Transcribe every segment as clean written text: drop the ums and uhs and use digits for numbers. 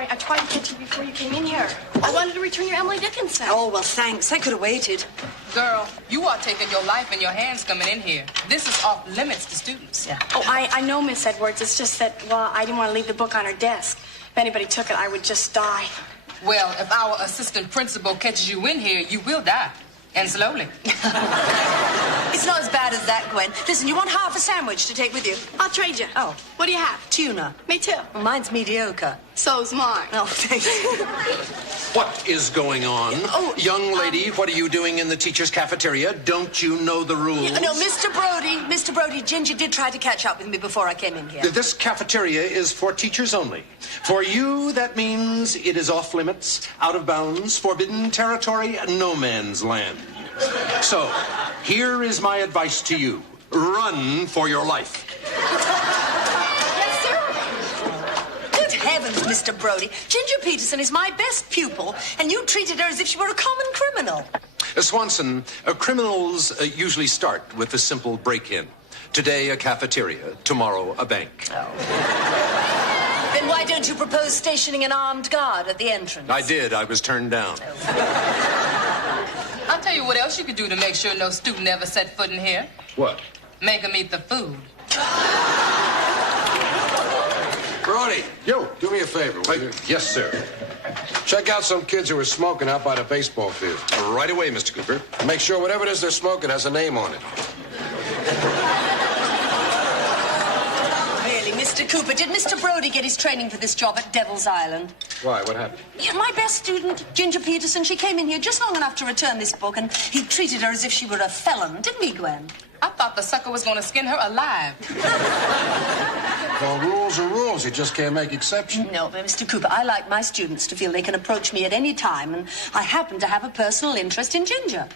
sorry. I tried to catch you before you came in here. I wanted to return your Emily Dickinson. Oh, well, thanks. I could have waited. Girl, you are taking your life in your hands coming in here. This is off limits to students. Yeah. Oh, I know, Miss Edwards. It's just that, well, I didn't want to leave the book on her desk. If anybody took it, I would just die. Well, if our assistant principal catches you in here, you will die. And slowly. It's not as bad as that, Gwen. Listen, you want half a sandwich to take with you? I'll trade you. Oh. What do you have? Tuna. Me too. Well, mine's mediocre. So's mine. Oh, thanks. What is going on? Oh, young lady, what are you doing in the teacher's cafeteria? Don't you know the rules? No, Mr. Brody, Ginger did try to catch up with me before I came in here. This cafeteria is for teachers only. For you, that means it is off limits, out of bounds, forbidden territory, no man's land. So, here is my advice to you. Run for your life. Yes, sir. Good heavens, Mr. Brody. Ginger Peterson is my best pupil, and you treated her as if she were a common criminal. Swanson, criminals usually start with a simple break-in. Today, a cafeteria. Tomorrow, a bank. Oh. Then why don't you propose stationing an armed guard at the entrance? I did. I was turned down. I'll tell you what else you could do to make sure no student ever set foot in here. What? Make them eat the food. Brody, Yo. do me a favor, will you? Yes, sir. Check out some kids who are smoking out by the baseball field. Right away, Mr. Cooper. Make sure whatever it is they're smoking has a name on it. Really, Mr. Cooper, did Mr. Brody get his training for this job at Devil's Island? Why? What happened? Yeah, my best student, Ginger Peterson, she came in here just long enough to return this book, and he treated her as if she were a felon, didn't he, Gwen? I thought the sucker was going to skin her alive. Well, rules are rules. You just can't make exceptions. No, but Mr. Cooper, I like my students to feel they can approach me at any time, and I happen to have a personal interest in Ginger.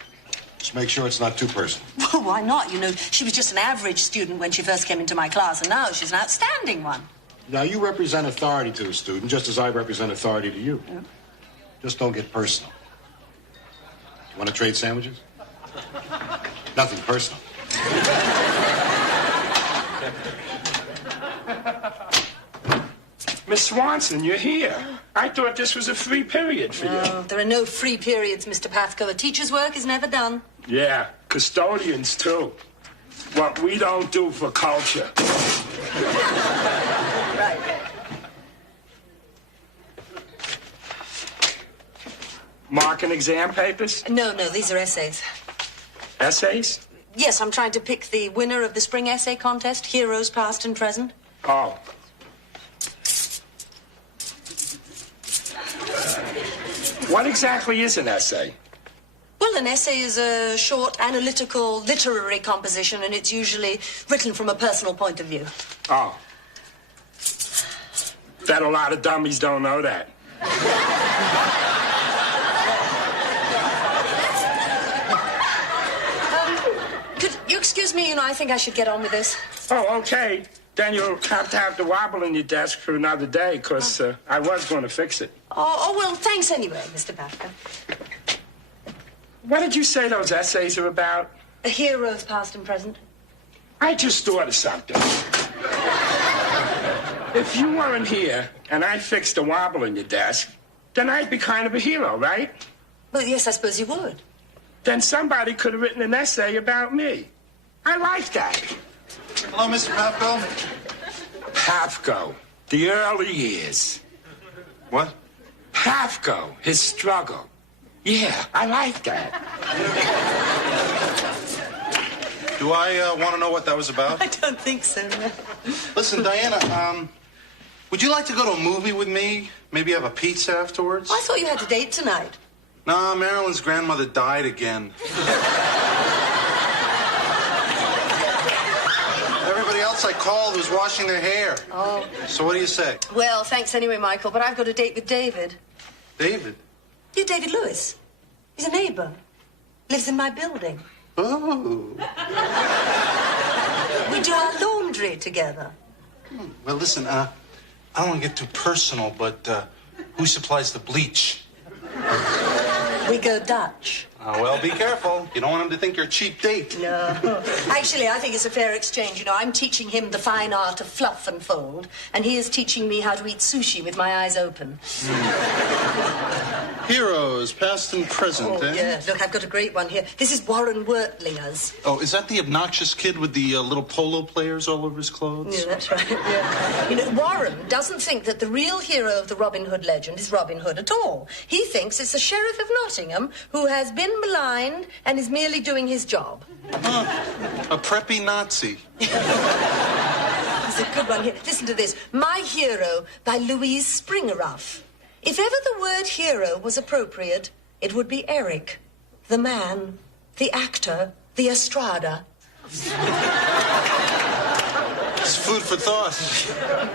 Just make sure it's not too personal. Well, why not? You know, she was just an average student when she first came into my class, and now she's an outstanding one. Now, you represent authority to a student, just as I represent authority to you. Yeah. Just don't get personal. You want to trade sandwiches? Nothing personal. Miss Swanson, you're here. I thought this was a free period for you. Oh, there are no free periods, Mr. Pathco. A teacher's work is never done. Yeah, custodians, too. What we don't do for culture. Right. Marking exam papers? No, these are essays. Essays? Yes, I'm trying to pick the winner of the spring essay contest, heroes past and present. Oh. What exactly is an essay? Well, an essay is a short, analytical, literary composition, and it's usually written from a personal point of view. Oh. Bet a lot of dummies don't know that. Could you excuse me? I think I should get on with this. Oh, okay. Then you'll have to have the wobble in your desk for another day, because I was going to fix it. Oh, well, thanks anyway, Mr. Pathco. What did you say those essays are about? Heroes past and present. I just thought of something. If you weren't here and I fixed a wobble in your desk, then I'd be kind of a hero, right? Well, yes, I suppose you would. Then somebody could have written an essay about me. I like that. Hello, Mr. Pathco. Pathco, the early years. What? Pathco, his struggle. Yeah, I like that. Do I want to know what that was about? I don't think so, no. Listen, Diana, would you like to go to a movie with me? Maybe have a pizza afterwards? I thought you had a date tonight. Nah, Marilyn's grandmother died again. Everybody else I called was washing their hair. Oh. So what do you say? Well, thanks anyway, Michael, but I've got a date with David. David? Yeah, David Lewis. He's a neighbor. Lives in my building. Oh. We do our laundry together. Well, listen, I don't want to get too personal, but who supplies the bleach? We go Dutch. Well, be careful. You don't want him to think you're a cheap date. No. Actually, I think it's a fair exchange. You know, I'm teaching him the fine art of fluff and fold, and he is teaching me how to eat sushi with my eyes open. Heroes, past and present, Oh, eh? yeah. Look, I've got a great one here. This is Warren Wertlinger's. Oh, is that the obnoxious kid with the little polo players all over his clothes? Yeah, that's right. Yeah. You know, Warren doesn't think that the real hero of the Robin Hood legend is Robin Hood at all. He thinks it's the Sheriff of Nottingham who has been maligned and is merely doing his job. A preppy Nazi. There's a good one here. Listen to this. My Hero by Louise Springeruff. If ever the word hero was appropriate, it would be Eric, the man, the actor, the Estrada. It's food for thought.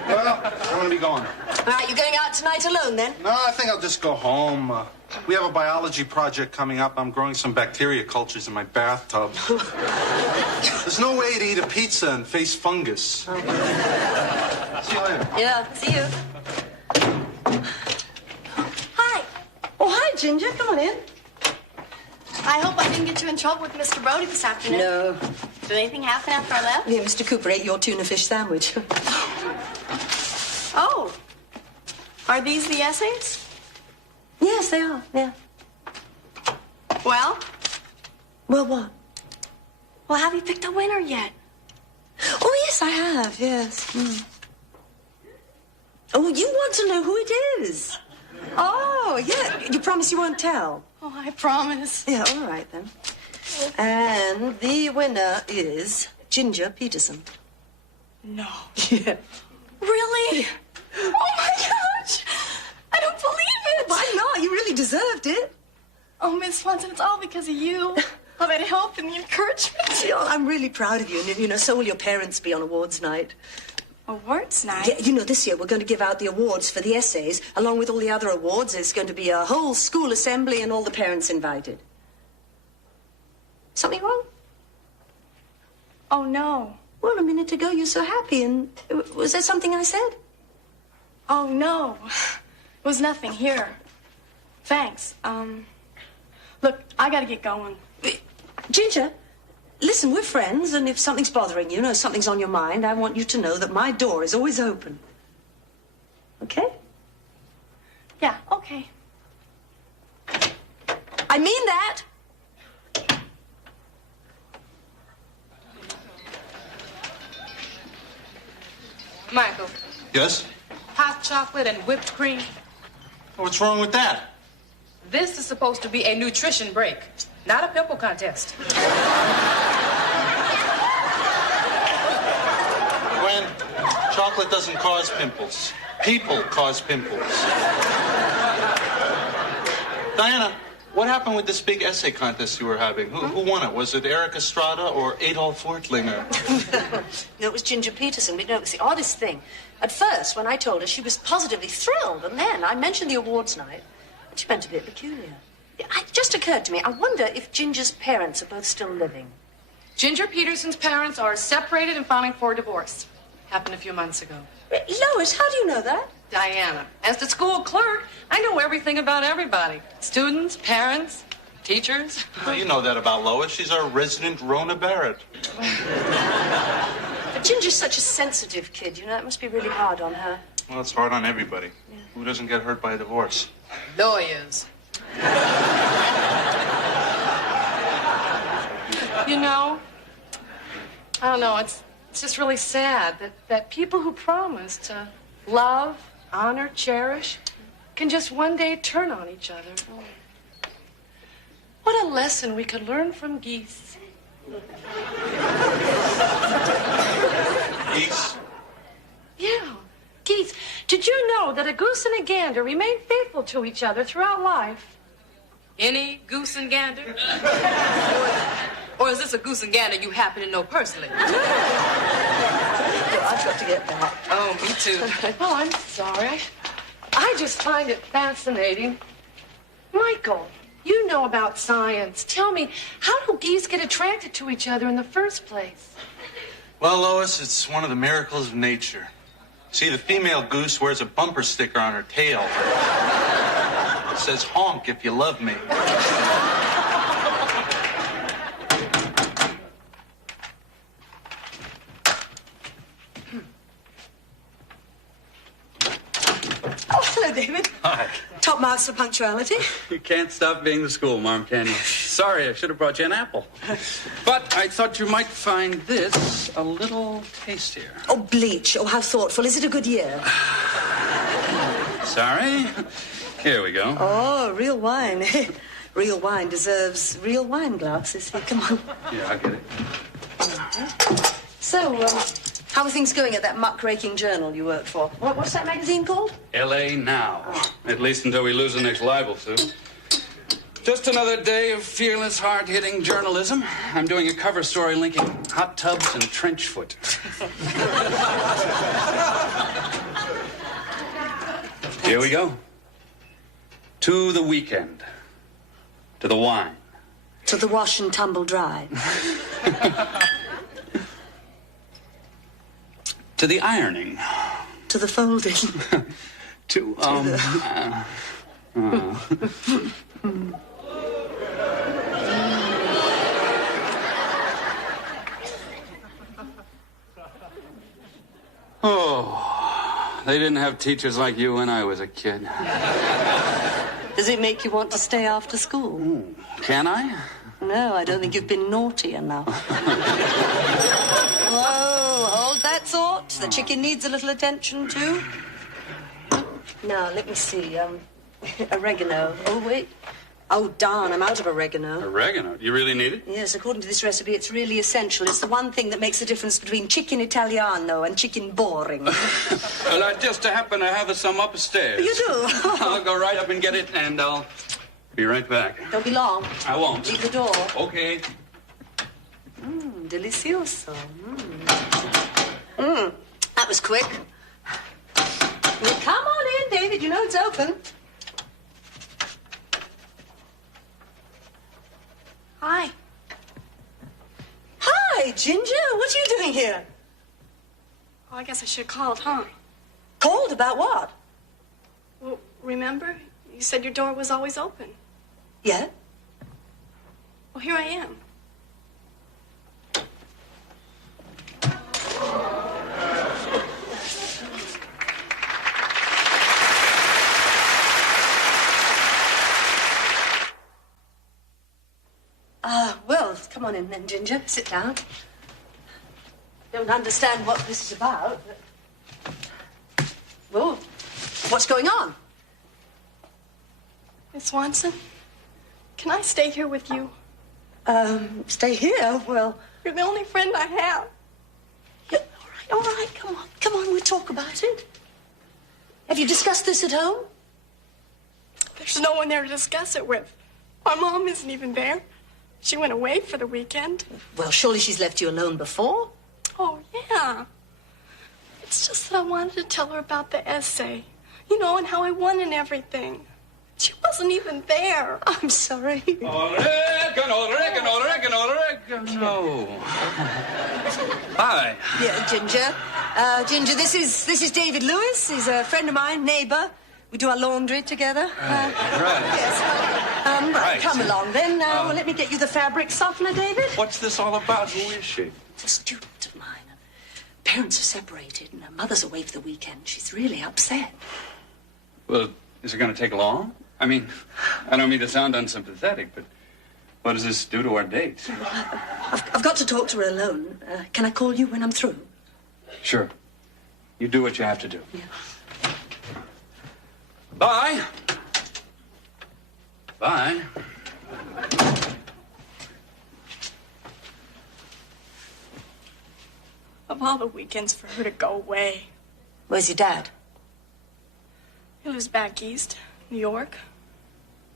Well, I'm gonna be going. All right, you're going out tonight alone, then? No, I think I'll just go home. We have a biology project coming up. I'm growing some bacteria cultures in my bathtub. There's no way to eat a pizza and face fungus. See you later. Yeah, see you. Hi. Oh, hi, Ginger. Come on in. I hope I didn't get you in trouble with Mr. Brody this afternoon. No. Did anything happen after I left? Yeah, Mr. Cooper ate your tuna fish sandwich. Oh. Are these the essays? Yes, they are. Yeah. Well? Well, what? Well, have you picked a winner yet? Oh, yes, I have. Yes. Mm. Oh, you want to know who it is? Oh, yeah. You promise you won't tell? Oh, I promise. Yeah, all right, then. And the winner is Ginger Peterson. No. Yeah. Really? Oh, my gosh. I don't believe it. Why not? You really deserved it. Oh, Miss Swanson, it's all because of you. All that help and the encouragement. You know, I'm really proud of you. And, you know, so will your parents be on awards night. Awards night? Yeah, you know, this year we're going to give out the awards for the essays. Along with all the other awards, there's going to be a whole school assembly and all the parents invited. Something wrong? Oh, no. Well, a minute ago you were so happy, and was there something I said? Oh, no. It was nothing. Here. Thanks. Look, I gotta get going. Ginger, listen, we're friends, and if something's bothering you, something's on your mind, I want you to know that my door is always open. Okay? Yeah, okay. I mean that. Michael, Yes? hot chocolate and whipped cream. What's wrong with that? This is supposed to be a nutrition break, not a pimple contest. Gwen, chocolate doesn't cause pimples. People cause pimples. Diana, what happened with this big essay contest you were having? Who won it? Was it Eric Estrada or Adolf Wertlinger? No, it was Ginger Peterson. But no, it was the oddest thing. At first, when I told her, she was positively thrilled. And then I mentioned the awards night, and she went a bit peculiar. It just occurred to me, I wonder if Ginger's parents are both still living. Ginger Peterson's parents are separated and filing for divorce. Happened a few months ago. Lois, how do you know that? Diana, as the school clerk, I know everything about everybody. Students, parents, teachers. Well, you know that about Lois. She's our resident Rona Barrett. But Ginger's such a sensitive kid, it must be really hard on her. Well, it's hard on everybody. Yeah. Who doesn't get hurt by a divorce? Lawyers. You know, I don't know, it's just really sad that people who promise to love, honor, cherish, can just one day turn on each other. What a lesson we could learn from geese. Geese? Yeah, geese. Did you know that a goose and a gander remain faithful to each other throughout life? Any goose and gander? Or is this a goose and gander you happen to know personally? I've got to get back. Oh, me too. Oh, I'm sorry. I just find it fascinating. Michael, you know about science. Tell me, how do geese get attracted to each other in the first place? Well, Lois, it's one of the miracles of nature. See, the female goose wears a bumper sticker on her tail. It says, honk if you love me. top marks for punctuality. You can't stop being the school, Mom, can you? Sorry, I should have brought you an apple. But I thought you might find this a little tastier. Oh, bleach. Oh, how thoughtful. Is it a good year? Sorry? Here we go. Oh, real wine. Real wine deserves real wine glasses. Here, come on. Yeah, I'll get it. So, how are things going at that muckraking journal you work for? What's that magazine called? L.A. Now. At least until we lose the next libel suit. Just another day of fearless, hard-hitting journalism. I'm doing a cover story linking hot tubs and trench foot. Here we go. To the weekend. To the wine. To the wash and tumble dry. To the ironing. To the folding. To, Oh, they didn't have teachers like you when I was a kid. Does it make you want to stay after school? Ooh, can I? No, I don't think you've been naughty enough. Whoa, hold that thought. The chicken needs a little attention, too. Now, let me see. Oregano. Oh, wait. Oh, darn, I'm out of oregano. Oregano? Do you really need it? Yes, according to this recipe, it's really essential. It's the one thing that makes the difference between chicken Italiano and chicken boring. Well, I just happen to have some upstairs. You do? I'll go right up and get it, and I'll be right back. Don't be long. I won't. Leave the door. Okay. Delicioso. That was quick. Well, come on in, David. You know it's open. Hi. Hi, Ginger. What are you doing here? Oh, I guess I should have called, huh? Called about what? Well, remember? You said your door was always open. Yeah? Well, here I am. Well, come on in then, Ginger. Sit down. Don't understand what this is about, but... Well, what's going on? Miss Swanson, can I stay here with you? Stay here? Well... You're the only friend I have. Yeah, all right, come on, we'll talk about it. Have you discussed this at home? There's no one there to discuss it with. My mom isn't even there. She went away for the weekend. Well, surely she's left you alone before. Oh, yeah. It's just that I wanted to tell her about the essay. You know, and how I won and everything. She wasn't even there. I'm sorry. Oregano. Hi. Yeah, Ginger. Ginger, this is David Lewis. He's a friend of mine, neighbor. We do our laundry together. Right. Yes. Right. Come along then. Well, let me get you the fabric softener, David. What's this all about? Who is she? It's a student of mine. Parents are separated, and her mother's away for the weekend. She's really upset. Well, is it going to take long? I mean, I don't mean to sound unsympathetic, but what does this do to our date? I've got to talk to her alone. Can I call you when I'm through? Sure. You do what you have to do. Yeah. Bye. Bye. Of all the weekends for her to go away. Where's your dad? He lives back east, New York.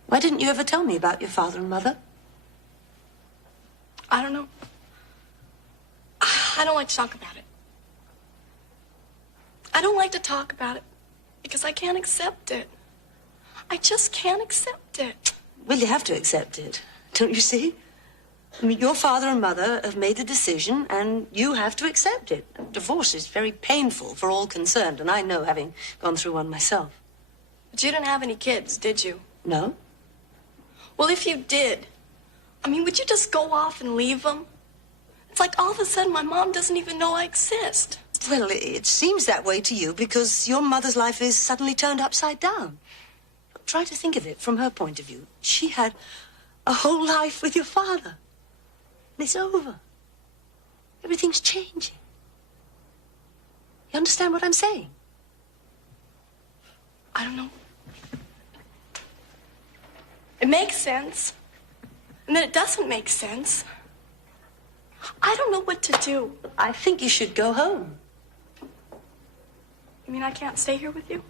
Why didn't you ever tell me about your father and mother? I don't know. I don't like to talk about it. I don't like to talk about it because I can't accept it. I just can't accept it. Well, you have to accept it, don't you see? I mean, your father and mother have made a decision, and you have to accept it. Divorce is very painful for all concerned, and I know, having gone through one myself. But you didn't have any kids, did you? No? Well, if you did, I mean, would you just go off and leave them? It's like all of a sudden my mom doesn't even know I exist. Well, it seems that way to you because your mother's life is suddenly turned upside down. try to think of it from her point of view. She had a whole life with your father. And it's over. Everything's changing. You understand what I'm saying? I don't know. It makes sense. And then it doesn't make sense. I don't know what to do. I think you should go home. You mean I can't stay here with you?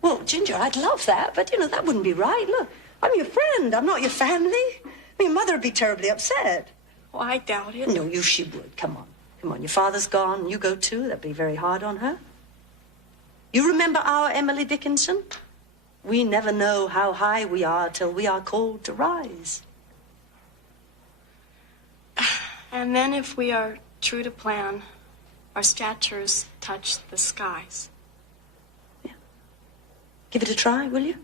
Well, Ginger, I'd love that, but, you know, that wouldn't be right. Look, I'm your friend. I'm not your family. I mean, Mother would be terribly upset. Well, I doubt it. No, she would. Come on. Come on. Your father's gone. You go, too. That'd be very hard on her. You remember our Emily Dickinson? We never know how high we are till we are called to rise. And then if we are true to plan, our statures touch the skies. Yeah. Give it a try, will you?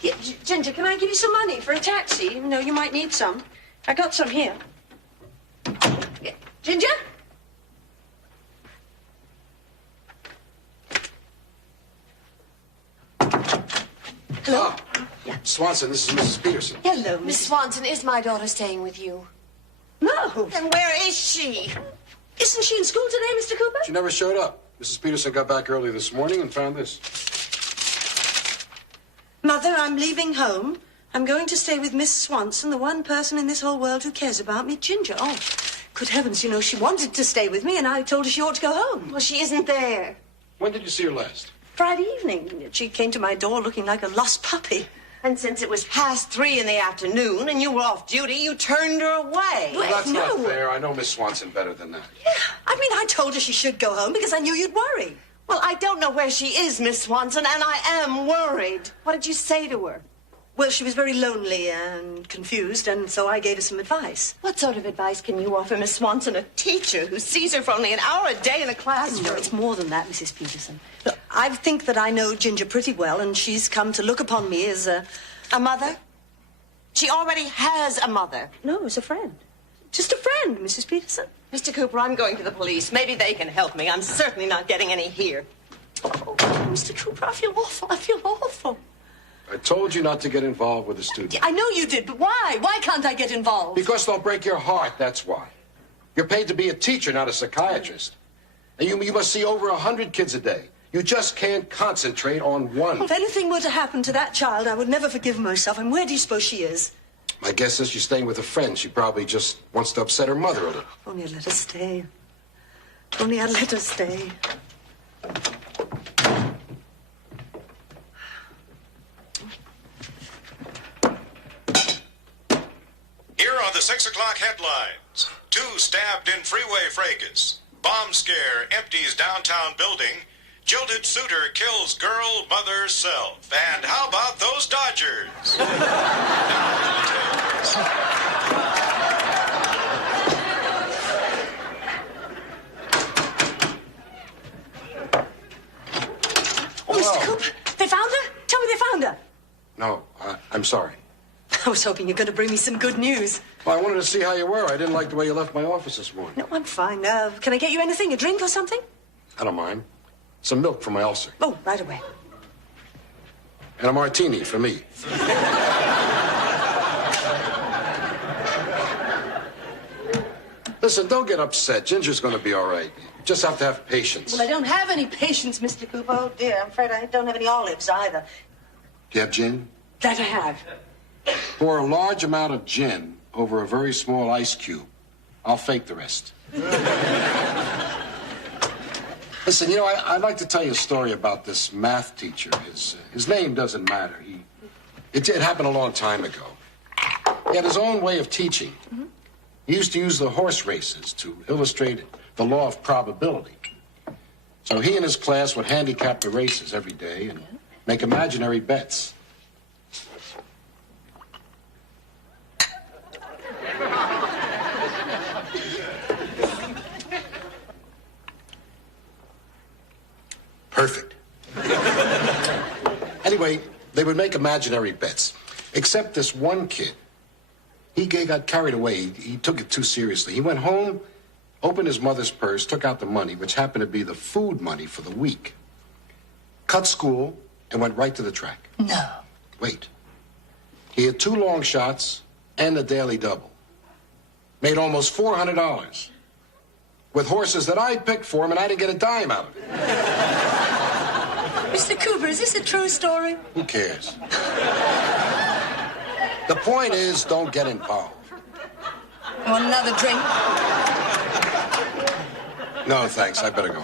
Yeah, Ginger, can I give you some money for a taxi? Even though you might need some. I got some here. Yeah. Ginger? Hello? Yeah. Swanson, this is Mrs. Peterson. Hello, Miss Miss... Swanson, is my daughter staying with you? No. Then where is she? Isn't she in school today, Mr. Cooper? She never showed up. Mrs. Peterson got back early this morning and found this. Mother, I'm leaving home. I'm going to stay with Miss Swanson, the one person in this whole world who cares about me, Ginger. Oh, good heavens, you know, she wanted to stay with me, and I told her she ought to go home. Well, she isn't there. When did you see her last? Friday evening. She came to my door looking like a lost puppy. And since it was past 3 in the afternoon and you were off duty, you turned her away. Well, That's no. not fair. I know Miss Swanson better than that. Yeah, I mean, I told her she should go home because I knew you'd worry. Well, I don't know where she is, Miss Swanson, and I am worried. What did you say to her? Well, she was very lonely and confused, and so I gave her some advice. What sort of advice can you offer Miss Swanson, a teacher who sees her for only an hour a day in a classroom? No, it's more than that, Mrs. Peterson. Look, I think that I know Ginger pretty well, and she's come to look upon me as a... A mother? She already has a mother. No, as a friend. Just a friend, Mrs. Peterson. Mr. Cooper, I'm going to the police. Maybe they can help me. I'm certainly not getting any here. Oh, Mr. Cooper, I feel awful. I feel awful. I told you not to get involved with a student. I know you did, but why? Why can't I get involved? Because they'll break your heart, that's why. You're paid to be a teacher, not a psychiatrist. And you must see over 100 kids a day. You just can't concentrate on one. If anything were to happen to that child, I would never forgive myself. And where do you suppose she is? My guess is she's staying with a friend. She probably just wants to upset her mother a little. Only I'd let her stay. Only I'd let her stay. Here are the 6 o'clock headlines. 2 stabbed in freeway fracas. Bomb scare empties downtown building. Jilted suitor kills girl mother self. And how about those Dodgers? Oh, Mr. Cooper, they found her? Tell me they found her. No, I'm sorry. I was hoping you're going to bring me some good news. Well, I wanted to see how you were. I didn't like the way you left my office this morning. No, I'm fine. Can I get you anything? A drink or something? I don't mind. Some milk for my ulcer. Oh, right away. And a martini for me. Listen, don't get upset. Ginger's going to be all right. You just have to have patience. Well, I don't have any patience, Mr. Cooper. Oh, dear. I'm afraid I don't have any olives either. Do you have gin? That I have. Pour a large amount of gin over a very small ice cube. I'll fake the rest. Listen, you know, I'd like to tell you a story about this math teacher. His name doesn't matter. It happened a long time ago. He had his own way of teaching. Mm-hmm. He used to use the horse races to illustrate the law of probability. So he and his class would handicap the races every day and make imaginary bets. Perfect. Anyway, they would make imaginary bets. Except this one kid. He got carried away. He took it too seriously. He went home opened his mother's purse, took out the money, which happened to be the food money for the week, cut school, and went right to the track. No. Wait. He had 2 long shots and a daily double. Made almost $400. With horses that I picked for him, and I didn't get a dime out of it. Mr. Cooper, is this a true story? Who cares? The point is, don't get involved. Want another drink? No, thanks. I better go.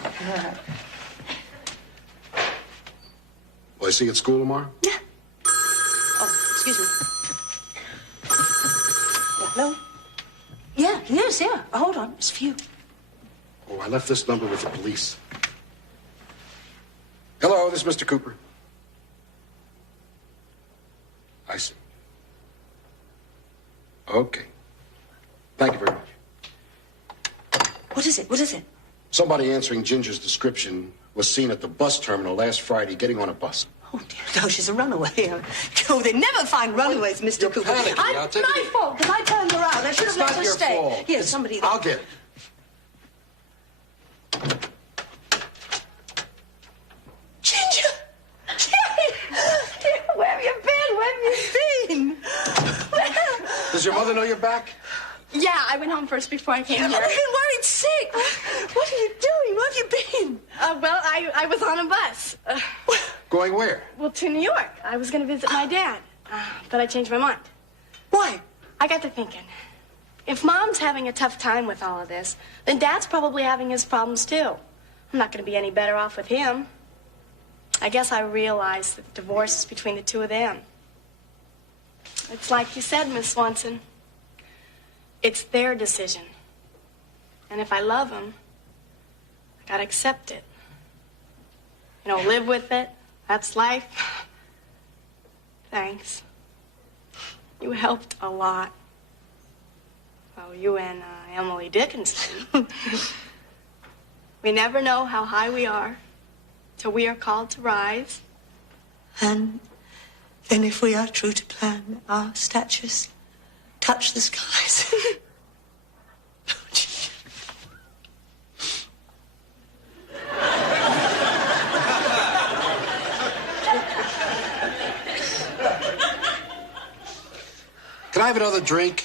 Will I see you at school tomorrow? Yeah. Oh, excuse me. Hello? Yeah, yes, yeah. Hold on, it's for you. Oh, I left this number with the police. Hello, this is Mr. Cooper. I see. Okay. Thank you very much. What is it? What is it? Somebody answering Ginger's description was seen at the bus terminal last Friday getting on a bus. Oh, dear. No, she's a runaway. Oh, they never find runaways, Mr. You're Cooper. panicking. I'll take my it. fault, because I turned her out. I should have let her It's stay. not your fault. Here, somebody... I'll get it. Ginger! Where have you been? Where have you been? Does your mother know you're back? Yeah, I went home first before I came here. I've been worried sick. What are you doing? Where have you been? Well, I was on a bus. Going where? Well, to New York. I was going to visit my dad, but I changed my mind. Why? I got to thinking. If Mom's having a tough time with all of this, then Dad's probably having his problems too. I'm not going to be any better off with him. I guess I realized that the divorce is between the two of them. It's like you said, Miss Swanson. It's their decision. And if I love them, I gotta accept it. You know, live with it. That's life. Thanks. You helped a lot. Well, you and Emily Dickinson. We never know how high we are till we are called to rise. And then if we are true to plan, our statures touch the skies. Can I have another drink?